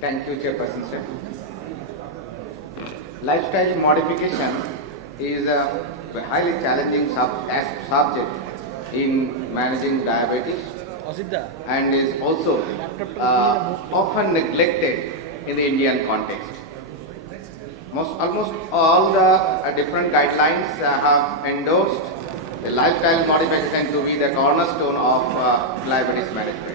Thank you, Chairperson sir. Lifestyle modification is a highly challenging subject in managing diabetes and is also often neglected in the Indian context. Almost all the different guidelines have endorsed the lifestyle modification to be the cornerstone of diabetes management.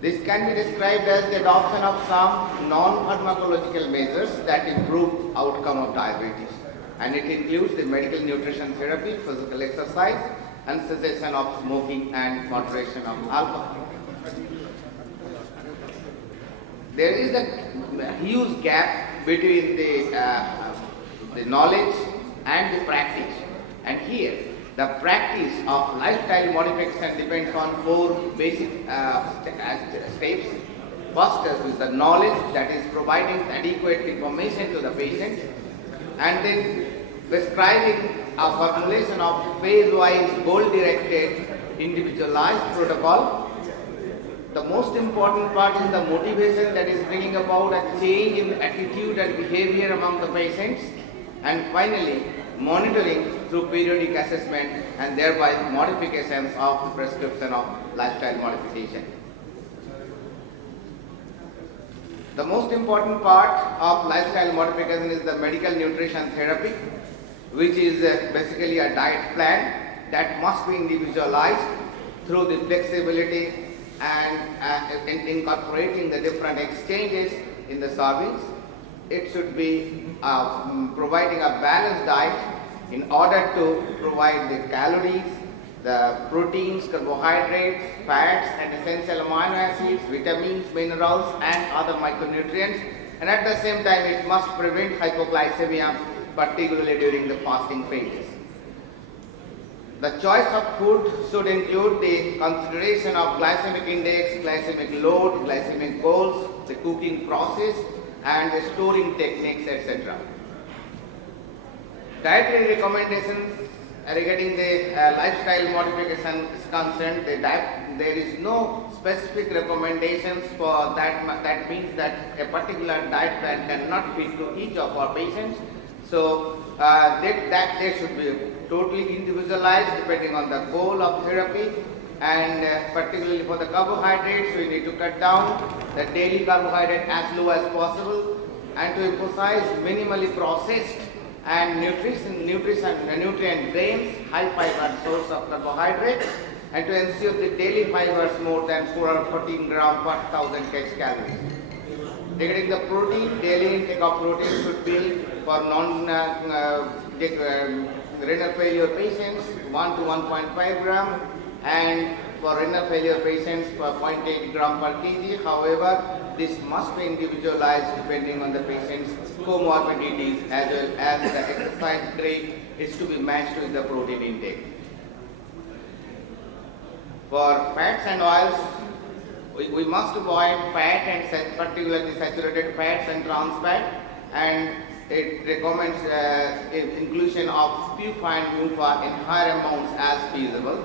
This can be described as the adoption of some non-pharmacological measures that improve outcome of diabetes, and it includes the medical nutrition therapy, physical exercise, and cessation of smoking and moderation of alcohol. There is a huge gap between the knowledge and the practice, and here the practice of lifestyle modification depends on four basic steps. First is the knowledge, that is providing adequate information to the patient, and then prescribing a formulation of phase-wise, goal-directed, individualized protocol. The most important part is the motivation, that is bringing about a change in attitude and behavior among the patients, and finally monitoring through periodic assessment and thereby modifications of the prescription of lifestyle modification. The most important part of lifestyle modification is the medical nutrition therapy, which is basically a diet plan that must be individualized through the flexibility and incorporating the different exchanges in the servings. It should be providing a balanced diet in order to provide the calories, the proteins, carbohydrates, fats, and essential amino acids, vitamins, minerals, and other micronutrients. And at the same time, it must prevent hypoglycemia, particularly during the fasting phases. The choice of food should include the consideration of glycemic index, glycemic load, glycemic goals, the cooking process, and the storing techniques, etc. Dietary recommendations regarding the lifestyle modification is concerned, there is no specific recommendations for that. That means that a particular diet plan cannot fit to each of our patients. So that they should be totally individualized depending on the goal of therapy, and particularly for the carbohydrates, we need to cut down the daily carbohydrate as low as possible, and to emphasize minimally processed and nutrient dense, high fiber source of carbohydrates, and to ensure the daily fibers more than 414 grams per 1000 kcal. Regarding the protein, daily intake of protein should be for renal failure patients 1 to 1.5 gram, and for renal failure patients 0.8 gram per kg. However, this must be individualized depending on the patient's comorbidities, as well as the exercise rate is to be matched with the protein intake. For fats and oils, we must avoid fat and particularly saturated fats and trans fat, and it recommends inclusion of PUFA and MUFA in higher amounts as feasible.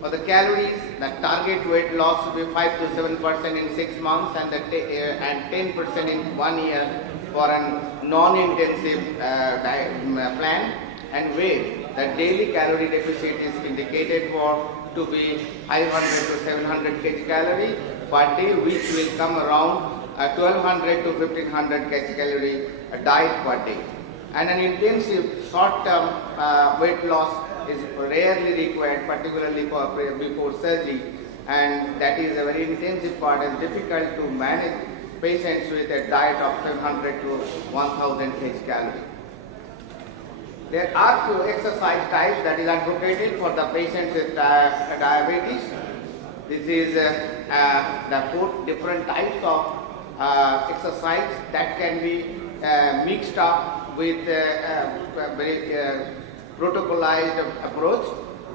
For the calories, the target weight loss should be 5 to 7% in 6 months and 10% in 1 year for a non-intensive plan, and weight, the daily calorie deficit is indicated for to be 500 to 700 kcal per day, which will come around 1200 to 1500 kcal diet per day. And an intensive short-term weight loss is rarely required, particularly for before surgery, and that is a very intensive part and difficult to manage patients with a diet of 700 to 1000 kcal. There are few exercise types that is advocated for the patients with diabetes. This is the 4 different types of exercise that can be mixed up with very protocolized approach,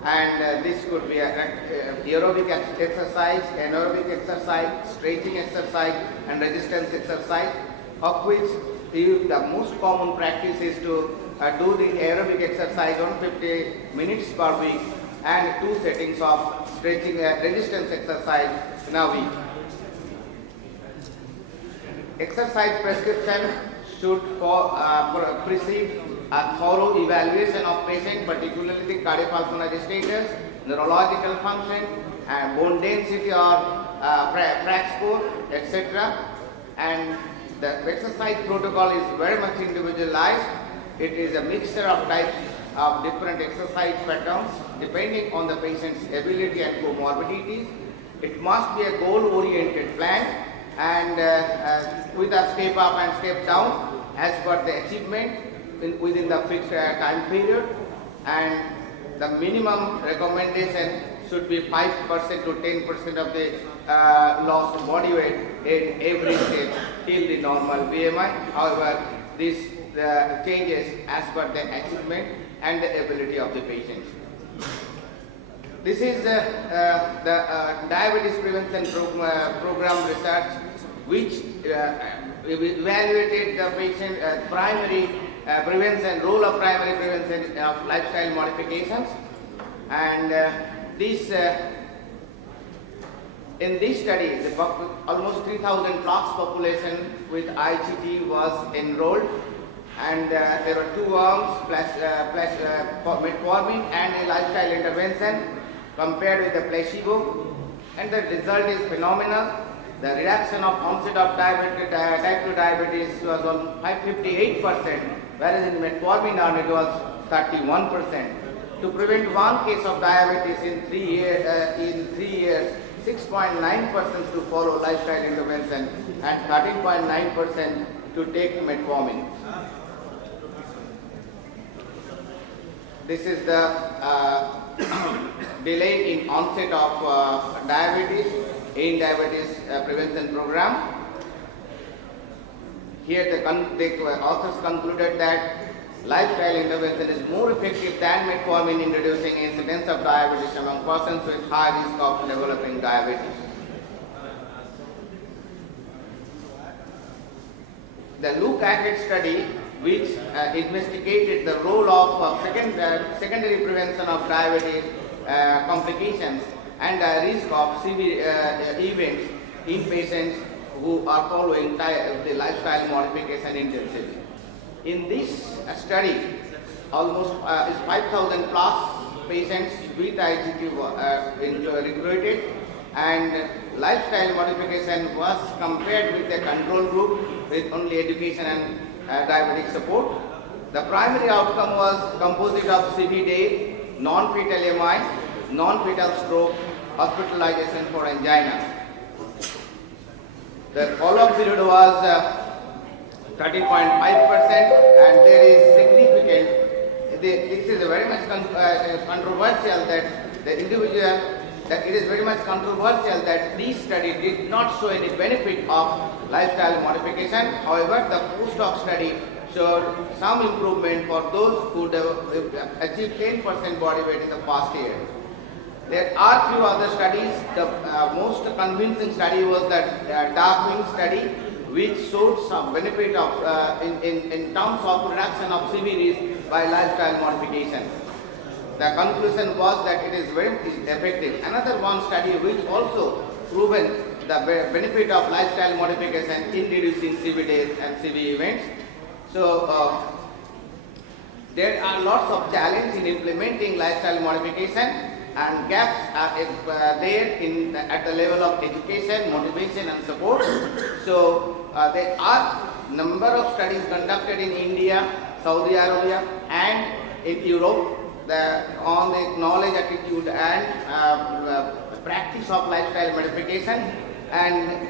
and this could be aerobic exercise, anaerobic exercise, stretching exercise, and resistance exercise, of which the most common practice is to do the aerobic exercise on 50 minutes per week, and 2 settings of stretching resistance exercise in a week. Exercise prescription should precede a thorough evaluation of patient, particularly the cardiopulmonary status, neurological function, and bone density or FRAC score, etc. And the exercise protocol is very much individualized. It is a mixture of types of different exercise patterns depending on the patient's ability and comorbidities. It must be a goal-oriented plan and with a step up and step down as per the achievement within the fixed time period, and the minimum recommendation should be 5% to 10% of the lost body weight in every step till the normal BMI. However, this changes as per the achievement and the ability of the patient. This is the diabetes prevention program research, which evaluated the patient primary prevention, role of primary prevention of lifestyle modifications, and in this study, almost 3,000 plus population with IGT was enrolled, and there were 2 arms plus metformin and a lifestyle intervention compared with the placebo, and the result is phenomenal. The reduction of onset of type 2 diabetes was on 58%, whereas in metformin arm it was 31%. To prevent 1 case of diabetes in 3 years, 6.9% to follow lifestyle intervention and 13.9% to take metformin. This is the delay in onset of diabetes in diabetes prevention program. Here the authors concluded that lifestyle intervention is more effective than metformin in reducing incidence of diabetes among persons with high risk of developing diabetes. The look ahead study, which investigated the role of secondary prevention of diabetes complications and risk of severe events in patients who are following the lifestyle modification intensively. In this study, almost 5,000 plus patients with IGT were recruited, and lifestyle modification was compared with the control group with only education and diabetic support. The primary outcome was composite of CV day, non-fatal MI, non-fatal stroke, hospitalization for angina. The follow-up period was 30.5%, and there is significant, this is very much controversial that the individual, that it is very much controversial that this study did not show any benefit of lifestyle modification. However, the post-hoc study showed some improvement for those who achieved 10% body weight in the first year. There are few other studies. The most convincing study was the Darkwing study, which showed some benefit of in terms of reduction of CV risk by lifestyle modification. The conclusion was that it is very effective. Another one study which also proven the benefit of lifestyle modification in reducing CV days and CV events. So there are lots of challenges in implementing lifestyle modification, and gaps are there at the level of education, motivation and support. So there are number of studies conducted in India, Saudi Arabia and in Europe on the knowledge, attitude and practice of lifestyle modification, and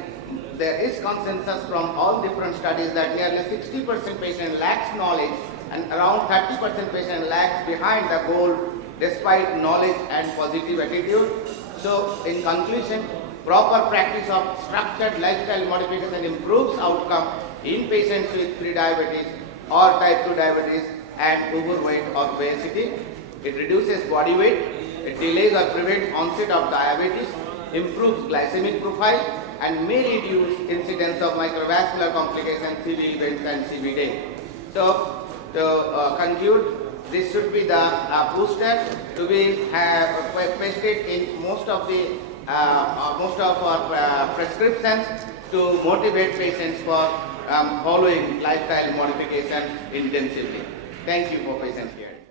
there is consensus from all different studies that nearly 60% patient lacks knowledge and around 30% patient lags behind the goal despite knowledge and positive attitude. So in conclusion, proper practice of structured lifestyle modification improves outcome in patients with pre-diabetes or type 2 diabetes and overweight or obesity. It reduces body weight, it delays or prevents onset of diabetes, improves glycemic profile, and may reduce incidence of microvascular complications, CV events and CV day. So to conclude, This should be the booster to be pasted in most of our prescriptions to motivate patients for following lifestyle modification intensively. Thank you for patient hearing.